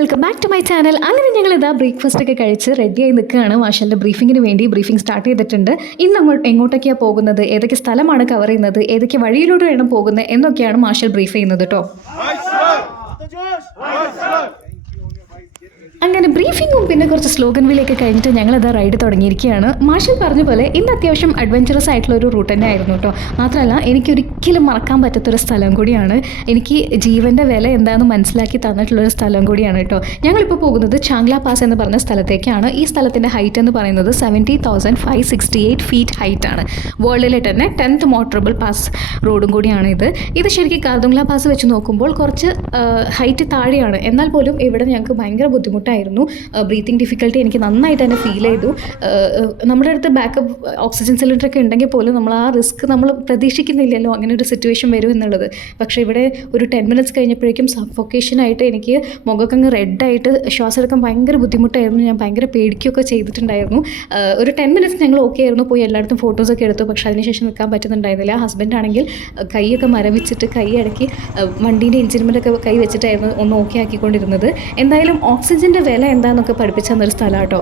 Welcome back to my channel. അങ്ങനെ ഞങ്ങൾ ഇതാ ബ്രേക്ക്ഫാസ്റ്റ് ഒക്കെ കഴിച്ച് റെഡിയായി നിൽക്കുകയാണ്. മാഷലിന്റെ ബ്രീഫിങ്ങിന് വേണ്ടി ബ്രീഫിംഗ് സ്റ്റാർട്ട് ചെയ്തിട്ടുണ്ട്. ഇന്ന് അങ്ങോട്ട് എങ്ങോട്ടൊക്കെയാണ് പോകുന്നത്? ഏതൊക്കെ സ്ഥലമാണ് കവർ ചെയ്യുന്നത്? ഏതൊക്കെ വഴിയിലൂടെയാണ് പോകുന്നത്? എന്നൊക്കെയാണ് മാഷൽ ബ്രീഫ് ചെയ്യുന്നത് കേട്ടോ ബ്രീഫിങ്ങും പിന്നെ കുറച്ച് സ്ലോഗൻ വിലയൊക്കെ കഴിഞ്ഞിട്ട് ഞങ്ങളിത് റൈഡ് തുടങ്ങിയിരിക്കുകയാണ്. മാഷൽ പറഞ്ഞ പോലെ ഇന്ന് അത്യാവശ്യം അഡ്വഞ്ചറസ് ആയിട്ടുള്ള ഒരു റൂട്ട് തന്നെ ആയിരുന്നു കേട്ടോ മാത്രമല്ല എനിക്ക് ഒരിക്കലും മറക്കാൻ പറ്റാത്തൊരു സ്ഥലം കൂടിയാണ്. എനിക്ക് ജീവന്റെ വില എന്താണെന്ന് മനസ്സിലാക്കി തന്നിട്ടുള്ളൊരു സ്ഥലം കൂടിയാണ് കേട്ടോ ഞങ്ങളിപ്പോൾ പോകുന്നത് ചാങ്ല പാസ് എന്ന് പറഞ്ഞ സ്ഥലത്തേക്കാണ്. ഈ സ്ഥലത്തിന്റെ ഹൈറ്റ് എന്ന് പറയുന്നത് seventy thousand five sixty eight feet height ആണ്. വേൾഡിലെ തന്നെ ടെൻത്ത് മോട്ടറബിൾ പാസ് റോഡും കൂടിയാണ് ഇത്. ഇത് ശരിക്കും കാർദുംഗ്ല പാസ് വെച്ച് നോക്കുമ്പോൾ കുറച്ച് ഹൈറ്റ് താഴെയാണ്. എന്നാൽ പോലും ഇവിടെ ഞങ്ങൾക്ക് ഭയങ്കര ബുദ്ധിമുട്ടായിരുന്നു. ബ്രീത്തിങ് ഡിഫിക്കൽട്ടി എനിക്ക് നന്നായിട്ട് തന്നെ ഫീൽ ചെയ്തു. നമ്മുടെ അടുത്ത് ബാക്കപ്പ് ഓക്സിജൻ സിലിണ്ടർ ഒക്കെ ഉണ്ടെങ്കിൽ പോലും നമ്മൾ ആ റിസ്ക് നമ്മൾ പ്രതീക്ഷിക്കുന്നില്ലല്ലോ അങ്ങനെ ഒരു സിറ്റുവേഷൻ വരും എന്നുള്ളത്. പക്ഷേ ഇവിടെ ഒരു ടെൻ മിനിറ്റ്സ് കഴിഞ്ഞപ്പോഴേക്കും സഫോക്കേഷനായിട്ട് എനിക്ക് മുഖമൊക്കെ അങ്ങ് റെഡായിട്ട് ശ്വാസം എടുക്കാൻ ഭയങ്കര ബുദ്ധിമുട്ടായിരുന്നു. ഞാൻ ഭയങ്കര പേടിക്കുകയൊക്കെ ചെയ്തിട്ടുണ്ടായിരുന്നു. ഒരു ടെൻ മിനിറ്റ്സ് ഞങ്ങൾ ഓക്കെ ആയിരുന്നു. പോയി എല്ലായിടത്തും ഫോട്ടോസൊക്കെ എടുത്തു. പക്ഷേ അതിനുശേഷം നിൽക്കാൻ പറ്റുന്നുണ്ടായിരുന്നില്ല. ഹസ്ബൻഡ് ആണെങ്കിൽ കൈയൊക്കെ മരവിച്ചിട്ട് കൈ ഇടയ്ക്ക് വണ്ടീന്റെ എഞ്ചിൻമെന്റൊക്കെ കൈ വെച്ചിട്ടായിരുന്നു ഒന്ന് ഓക്കെ ആക്കിക്കൊണ്ടിരുന്നത്. എന്തായാലും ഓക്സിജന്റെ വില എന്താണെന്നൊക്കെ പഠിപ്പിച്ചു തന്നൊരു സ്ഥലം കേട്ടോ